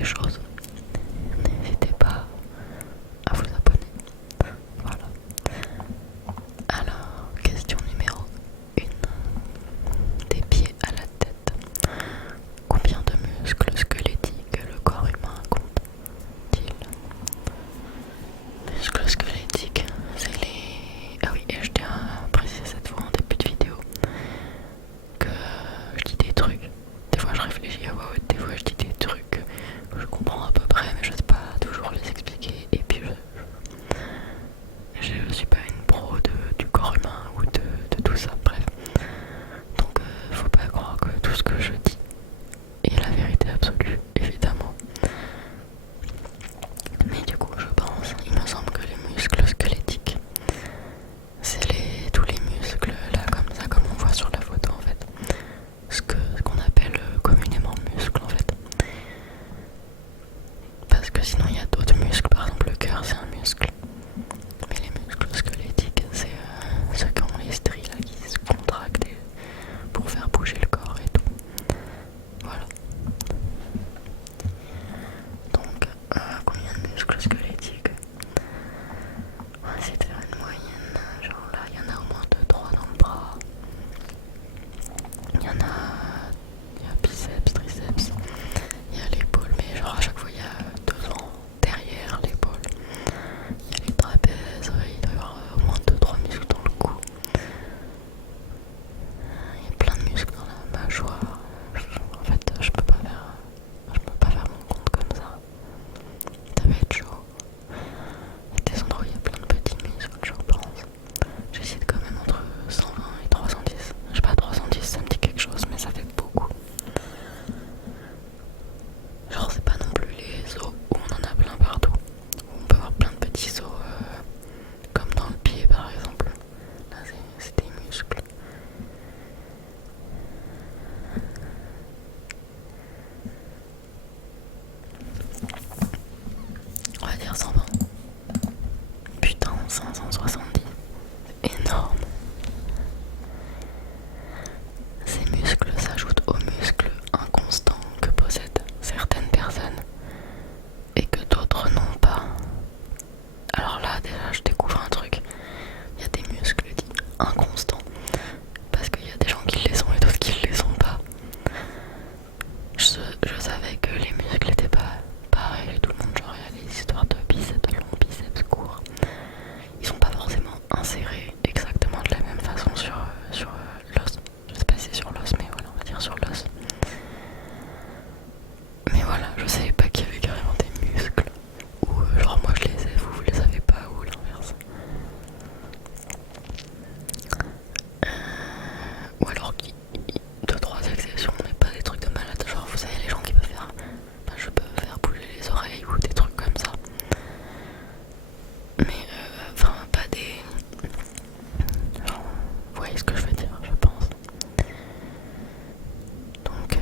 des choses, n'hésitez pas à vous abonner. Voilà. Alors, question numéro 1. Des pieds à la tête. Combien de muscles squelettiques le corps humain compte-t-il? Muscles squelettiques, c'est les... Ah oui, et je tiens à préciser cette fois en début de vidéo que je dis des trucs. Des fois je réfléchis à voix haute, des fois je dis des trucs que je comprends à peu près, mais je sais pas toujours les expliquer. Et puis je suis pas une pro du corps humain ou de tout ça, bref. Donc faut pas croire que tout ce que je dis est la vérité absolue, évidemment. Mais du coup je pense, il me semble que les muscles squelettiques, c'est tous les muscles là comme ça, comme on voit sur la photo en fait. Ce qu'on appelle communément muscles en fait. Parce que sinon il y a d'autres muscles, par exemple le cœur c'est un muscle. Mais les muscles squelettiques c'est ceux qui ont les stries là qui se contractent pour faire bouger le corps et tout. Voilà. Donc combien de muscles squelettiques? On va essayer de faire une moyenne. Genre là il y en a au moins 2-3 dans le bras. Il y a biceps, triceps, il y a l'épaule, mais genre à chaque fois il y a devant, derrière l'épaule. Il y a les trapèzes, il doit y avoir au moins 2-3 muscles dans le cou. Il y a plein de muscles dans la mâchoire. En fait, je peux pas faire mon compte comme ça. Ça va être chaud. Il y a des endroits où il y a plein de petits muscles, je pense. J'hésite quand même entre 120 et 310. Je sais pas, 310 ça me dit quelque chose, mais ça fait beaucoup. Genre c'est pas non plus les os où on en a plein partout. Où on peut avoir plein de petits os comme dans le pied par exemple. Là c'est des muscles. On va dire 120. Putain, 570. Énorme. Ces muscles s'ajoutent aux muscles inconstants que possèdent certaines personnes et que d'autres n'ont pas. Alors là déjà je découvre un truc. Il y a des muscles dits inconstants parce qu'il y a des gens qui les ont et d'autres qui les ont pas. Je savais que les muscles étaient pas pareils, tout le monde, genre il y a des histoires de biceps longs, biceps courts. Ils sont pas forcément insérés exactement de la même façon sur l'os. Je sais pas si c'est sur l'os, mais voilà, on va dire sur l'os. Mais voilà, je savais pas qu'il y avait carrément des muscles. Ou genre moi je les ai, vous les avez pas, ou l'inverse. Ou alors 2-3 exceptions, mais pas des trucs de malade. Genre vous savez les gens qui peuvent faire, enfin, je peux faire bouger les oreilles ou des trucs comme ça. Mais enfin pas des... Genre, vous voyez ce que je veux dire, je pense. Donc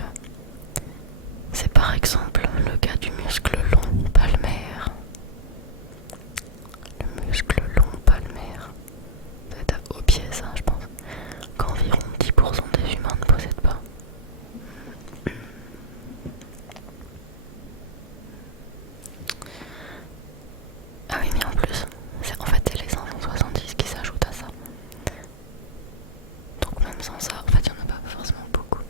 c'est par exemple le cas du muscle long palmaire. Le muscle long palmaire, c'est au pied ça je pense, qu'environ 10% des humains ne possèdent pas. Ah oui mais en plus, en fait c'est les 570 qui s'ajoutent à ça. Donc même sans ça, en fait il n'y en a pas forcément beaucoup.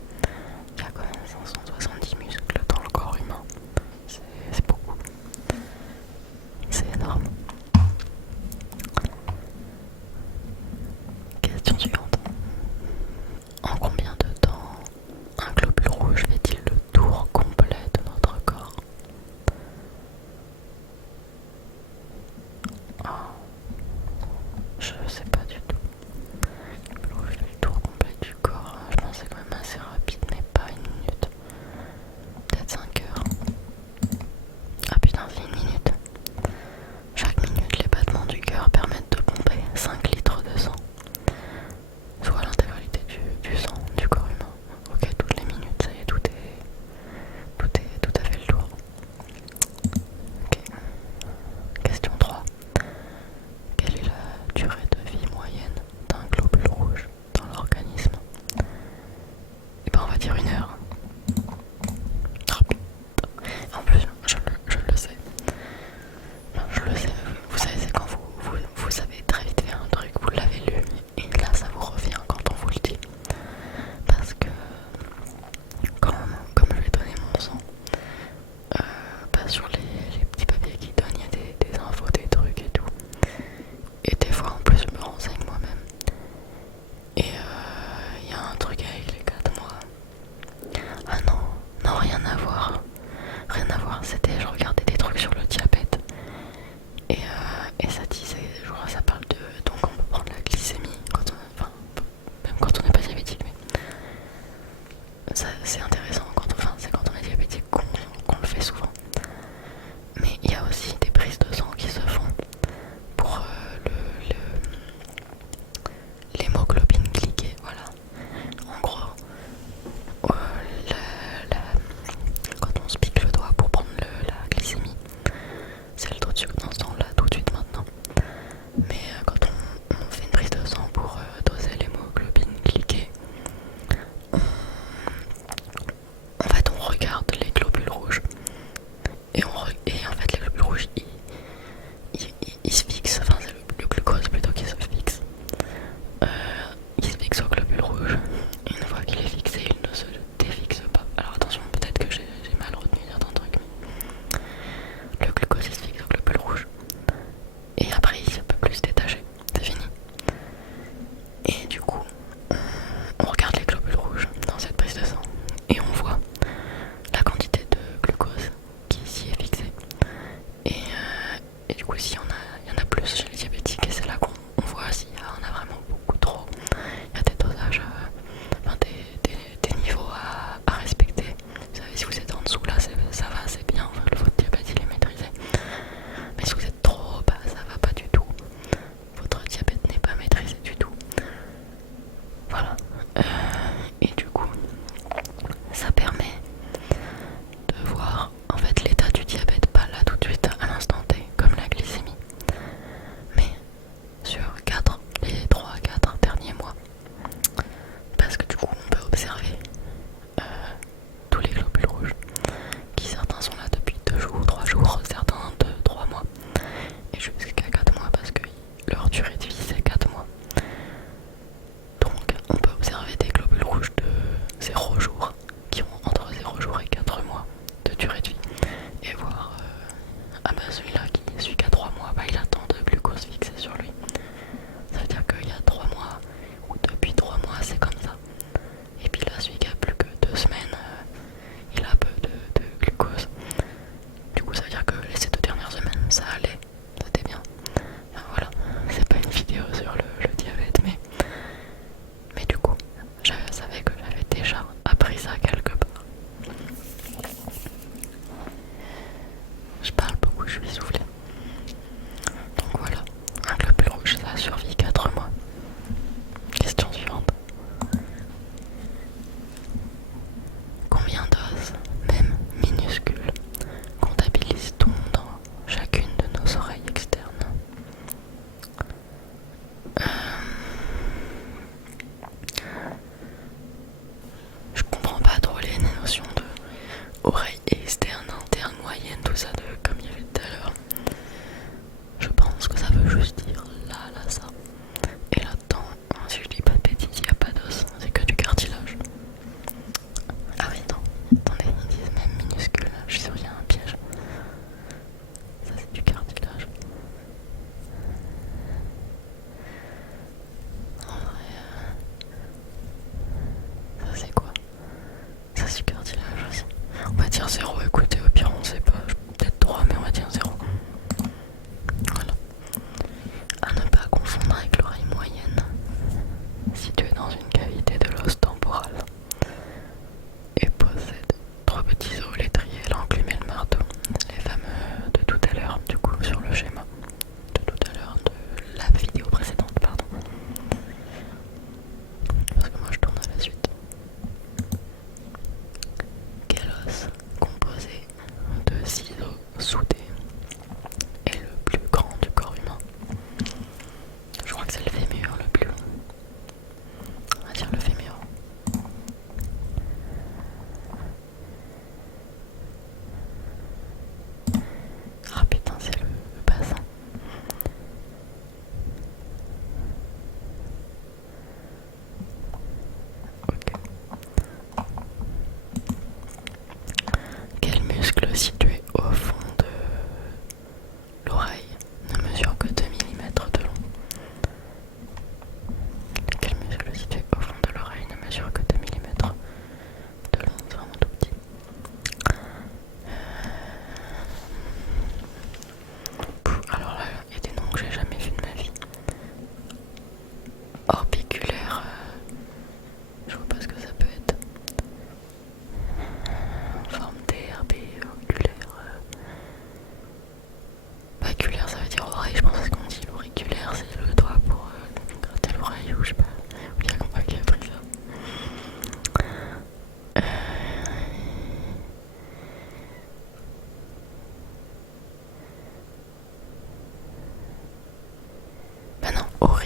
Il y a quand même 570 muscles dans le corps humain. C'est beaucoup.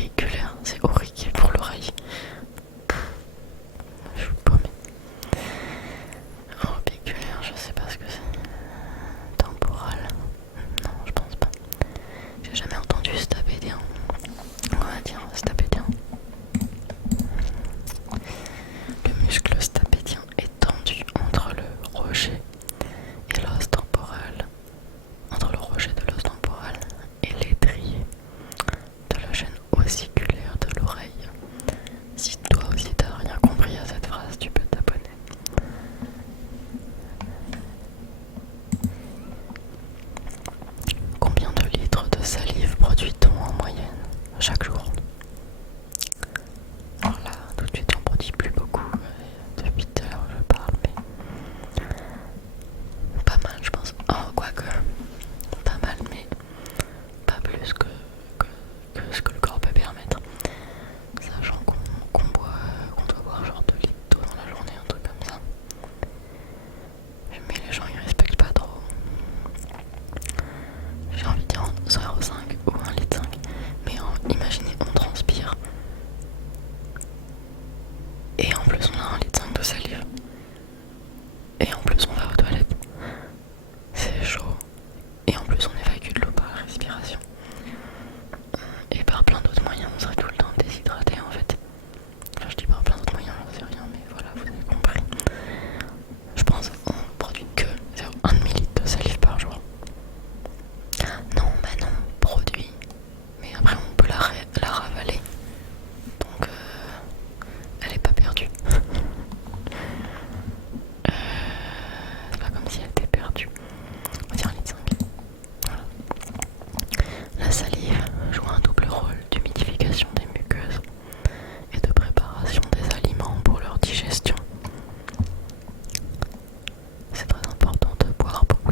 auriculaire, c'est horrible pour l'oreille. Je suis paumée. Orbiculaire, je sais pas ce que c'est. Temporal, non, je pense pas. J'ai jamais entendu stapédien. On va dire stapédien. Le muscle stapédien est tendu entre le rocher et l'os temporal, entre le rocher de l'os temporal et l'étrier de la chaîne ossiculaire de l'oreille. Si toi aussi t'as rien compris à cette phrase, tu peux t'abonner. Combien de litres de salive produit-on en moyenne chaque jour? Alors là, tout de suite, j'en produis plus beaucoup. Depuis tout à l'heure, je parle, mais pas mal, je pense. Oh, quoique, pas mal, mais pas plus que ce que le corps peut permettre. Sachant qu'on doit boire genre 2 litres d'eau dans la journée, un truc comme ça. Mais les gens ils respectent pas trop. J'ai envie de dire 0,5 ou 1,5 litre. Mais imaginez, on transpire. Et en plus on a 1,5 litre de salive. Et en plus on va aux toilettes. C'est chaud. Et en plus on évacue de l'eau par la respiration. Et par plein d'autres moyens, on serait tout le temps déshydraté en fait. Enfin, je dis par plein d'autres moyens, j'en sais rien, mais voilà, vous avez compris. Je pense qu'on produit que 0,1 litre de salive par jour. Non, bah non, produit. Mais après, on peut la ravaler. Donc, elle est pas perdue. C'est pas comme si elle était perdue. On va dire 1,5 litre. Voilà. La salive joue un double rôle d'humidification des muqueuses et de préparation des aliments pour leur digestion. C'est très important de boire beaucoup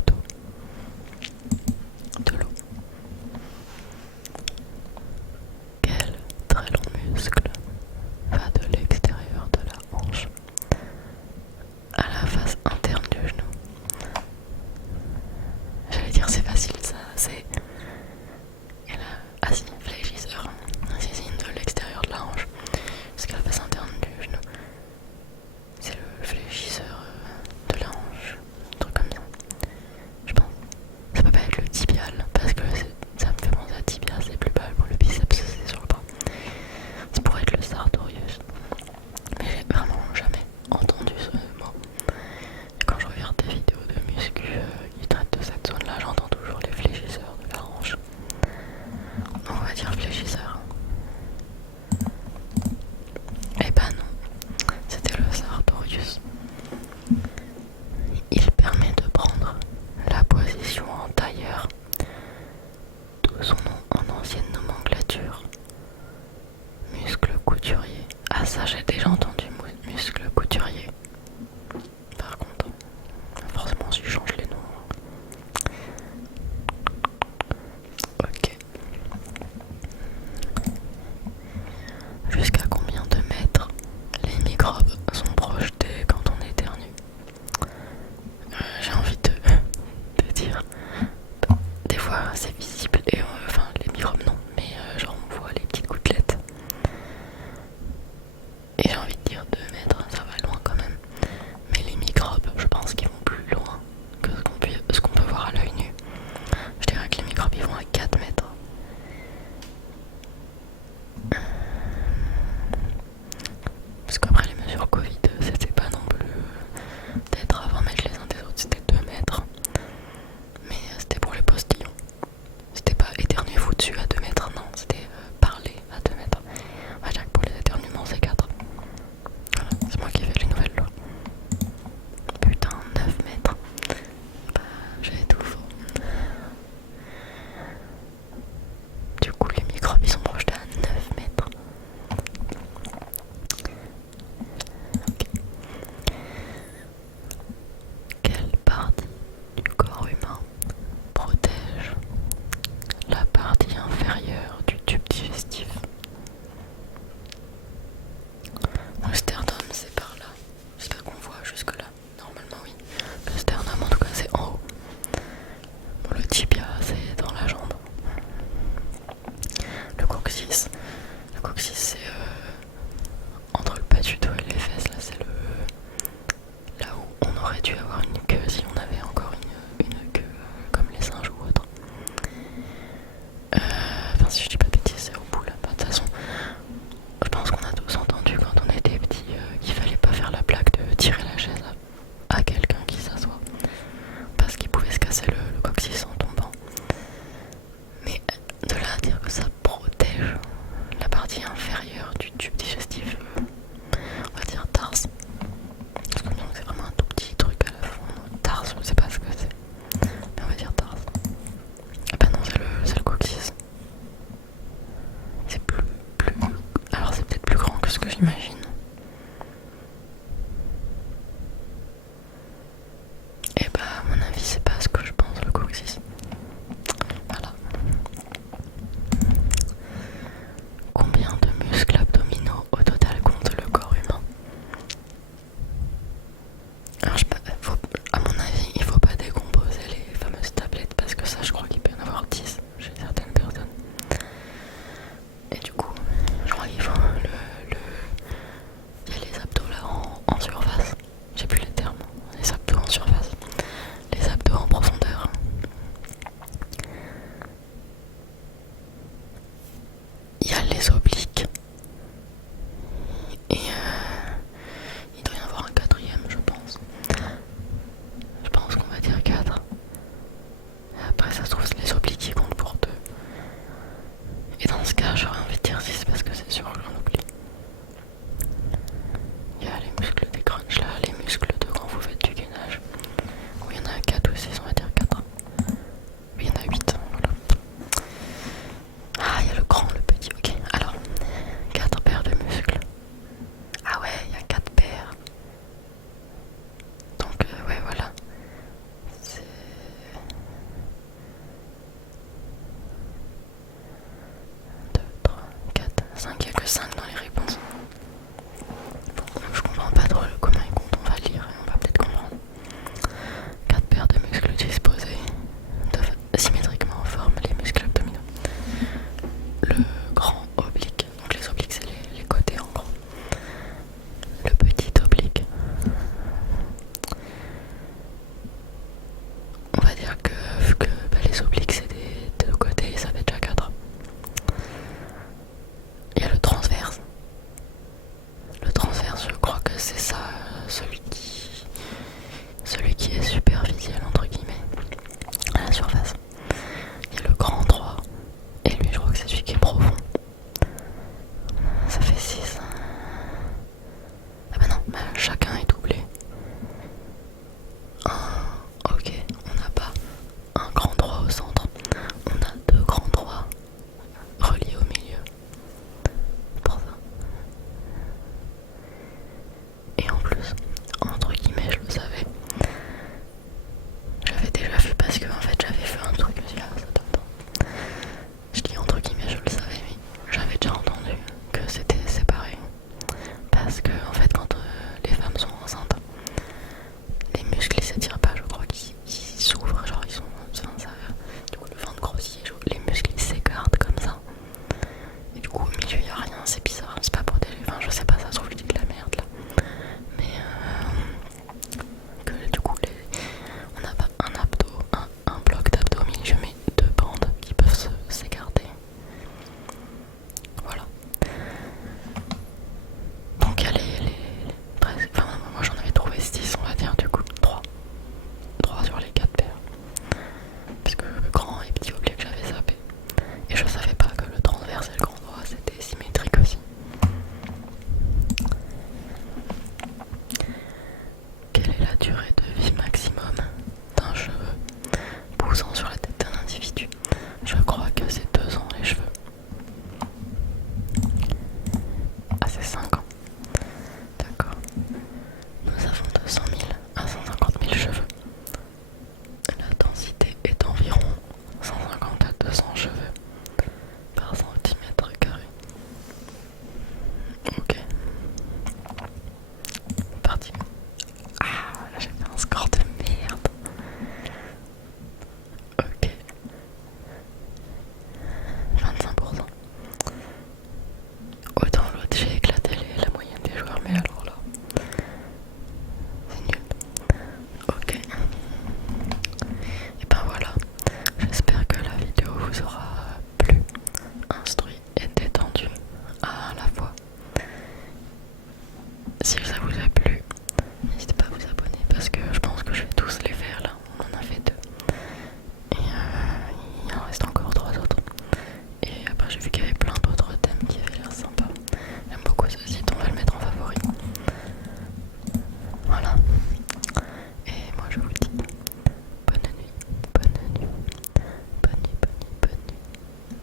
Si ça vous a plu,